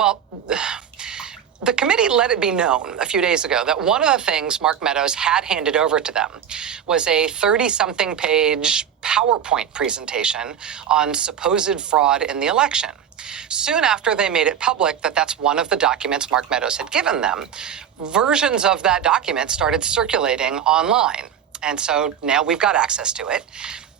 Well, the committee let it be known a few days ago that one of the things Mark Meadows had handed over to them was a 30-something page PowerPoint presentation on supposed fraud in the election. Soon after they made it public that that's one of the documents Mark Meadows had given them, versions of that document started circulating online. And so now we've got access to it.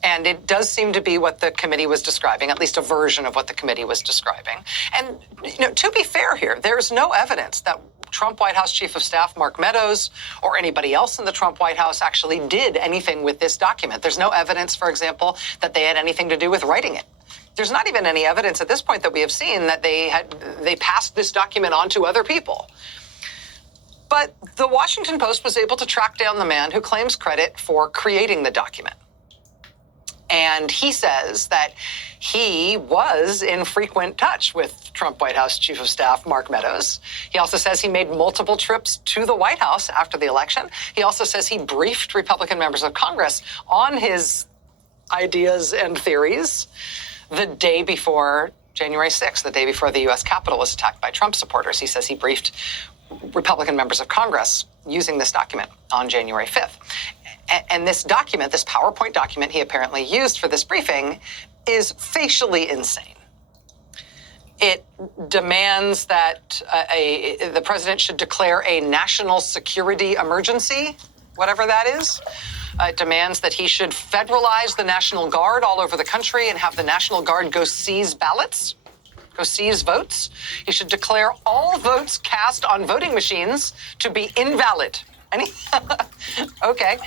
And it does seem to be what the committee was describing, at least a version of what the committee was describing. And, to be fair here, there's no evidence that Trump White House Chief of Staff Mark Meadows or anybody else in the Trump White House actually did anything with this document. There's no evidence, for example, that they had anything to do with writing it. There's not even any evidence at this point that we have seen that they passed this document on to other people. But the Washington Post was able to track down the man who claims credit for creating the document. And he says that he was in frequent touch with Trump White House Chief of Staff Mark Meadows. He also says he made multiple trips to the White House after the election. He also says he briefed Republican members of Congress on his ideas and theories the day before January 6th, the day before the U.S. Capitol was attacked by Trump supporters. He says he briefed Republican members of Congress using this document on January 5th. And this document, this PowerPoint document he apparently used for this briefing, is facially insane. It demands that the president should declare a national security emergency, whatever that is. It demands that he should federalize the National Guard all over the country and have the National Guard go seize ballots, go seize votes. He should declare all votes cast on voting machines to be invalid. Okay.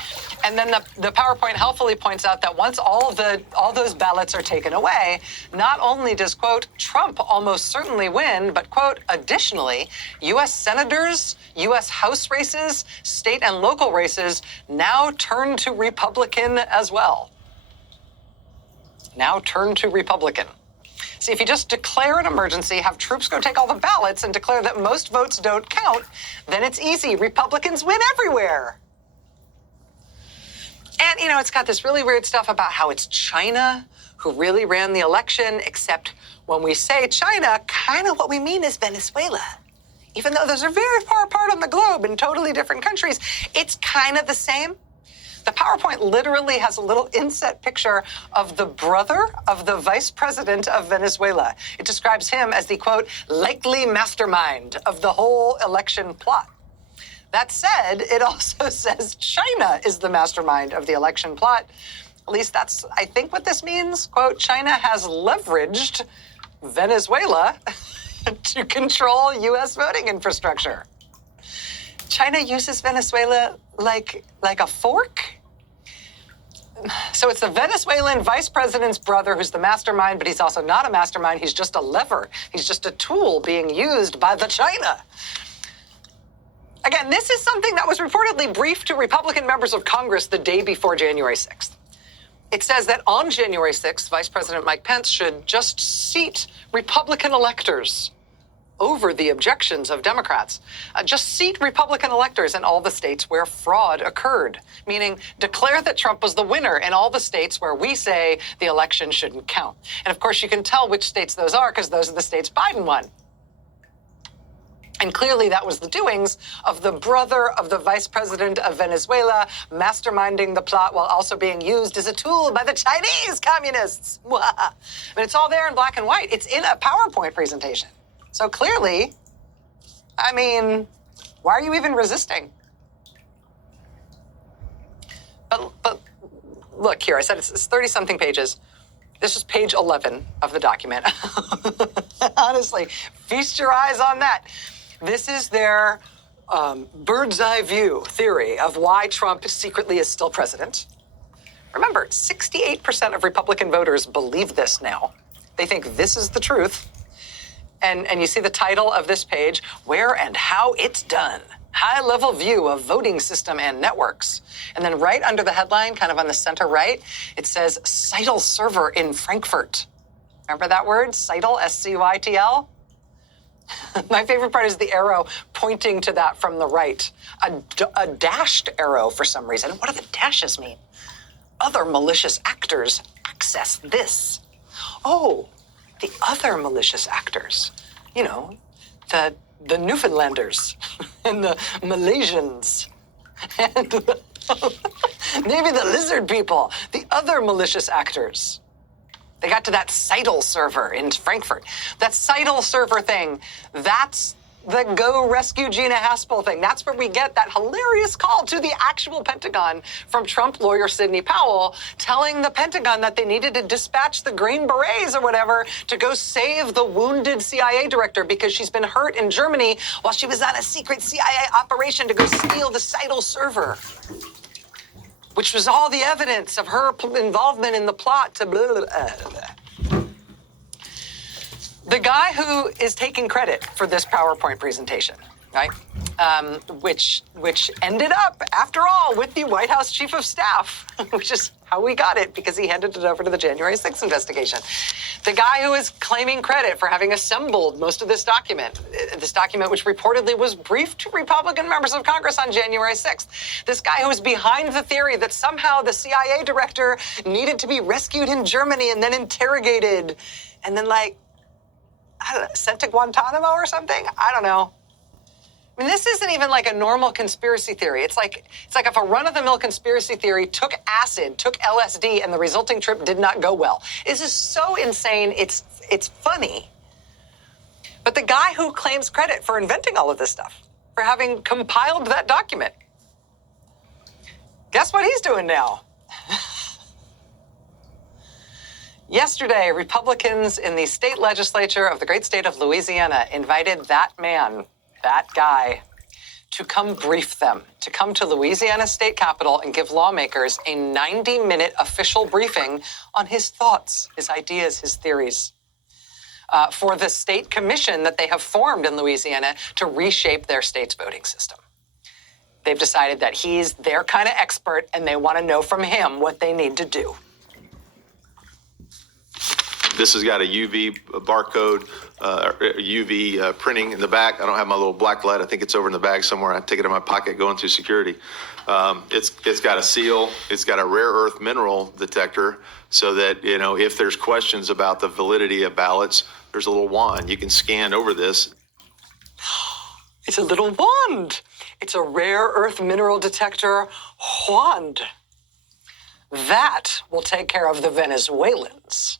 And then the PowerPoint helpfully points out that once all those ballots are taken away, not only does, quote, Trump almost certainly win, but, quote, additionally, U.S. senators, U.S. House races, state and local races now turn to Republican as well. Now turn to Republican. See, if you just declare an emergency, have troops go take all the ballots and declare that most votes don't count, then it's easy. Republicans win everywhere. And, it's got this really weird stuff about how it's China who really ran the election, except when we say China, kind of what we mean is Venezuela. Even though those are very far apart on the globe in totally different countries, it's kind of the same. The PowerPoint literally has a little inset picture of the brother of the vice president of Venezuela. It describes him as the, quote, likely mastermind of the whole election plot. That said, it also says China is the mastermind of the election plot. At least that's, I think, what this means. Quote, China has leveraged Venezuela to control U.S. voting infrastructure. China uses Venezuela like a fork? So it's the Venezuelan vice president's brother who's the mastermind, but he's also not a mastermind. He's just a lever. He's just a tool being used by the China. Again, this is something that was reportedly briefed to Republican members of Congress the day before January 6th. It says that on January 6th, Vice President Mike Pence should just seat Republican electors over the objections of Democrats. Just seat Republican electors in all the states where fraud occurred, meaning declare that Trump was the winner in all the states where we say the election shouldn't count. And of course, you can tell which states those are because those are the states Biden won. And clearly that was the doings of the brother of the vice president of Venezuela, masterminding the plot while also being used as a tool by the Chinese communists. But it's all there in black and white. It's in a PowerPoint presentation. So clearly, why are you even resisting? But look here, I said it's 30-something pages. This is page 11 of the document. Honestly, feast your eyes on that. This is their bird's eye view theory of why Trump secretly is still president. Remember, 68% of Republican voters believe this now. They think this is the truth. And you see the title of this page, Where and How It's Done. High-level view of voting system and networks. And then right under the headline, kind of on the center right, it says Scytl server in Frankfurt. Remember that word? Scytl, S-C-Y-T-L? My favorite part is the arrow pointing to that from the right. A dashed arrow for some reason. What do the dashes mean? Other malicious actors access this. Oh, the other malicious actors. the Newfoundlanders and the Malaysians and maybe the lizard people, the other malicious actors. They got to that Seidel server in Frankfurt. That Seidel server thing, that's the Go Rescue Gina Haspel thing. That's where we get that hilarious call to the actual Pentagon from Trump lawyer Sidney Powell telling the Pentagon that they needed to dispatch the Green Berets or whatever to go save the wounded CIA director because she's been hurt in Germany while she was on a secret CIA operation to go steal the Seidel server, which was all the evidence of her involvement in the plot to blah, blah, blah. The guy who is taking credit for this PowerPoint presentation, right, which ended up, after all, with the White House Chief of Staff, which is how we got it because he handed it over to the January 6th investigation. The guy who is claiming credit for having assembled most of this document which reportedly was briefed to Republican members of Congress on January 6th. This guy who is behind the theory that somehow the CIA director needed to be rescued in Germany and then interrogated and then, like, I don't know, sent to Guantanamo or something? I don't know. I mean, this isn't even like a normal conspiracy theory. It's like if a run-of-the-mill conspiracy theory took acid, took LSD, and the resulting trip did not go well. This is so insane, it's funny. But the guy who claims credit for inventing all of this stuff, for having compiled that document, guess what he's doing now? Yesterday, Republicans in the state legislature of the great state of Louisiana invited that man, that guy, to come brief them, to come to Louisiana State Capitol and give lawmakers a 90-minute official briefing on his thoughts, his ideas, his theories, for the state commission that they have formed in Louisiana to reshape their state's voting system. They've decided that he's their kind of expert, and they want to know from him what they need to do. This has got a UV barcode, UV printing in the back. I don't have my little black light. I think it's over in the bag somewhere. I take it in my pocket going through security. It's got a seal. It's got a rare earth mineral detector so that, you know, if there's questions about the validity of ballots, there's a little wand. You can scan over this. It's a little wand. It's a rare earth mineral detector wand. That will take care of the Venezuelans.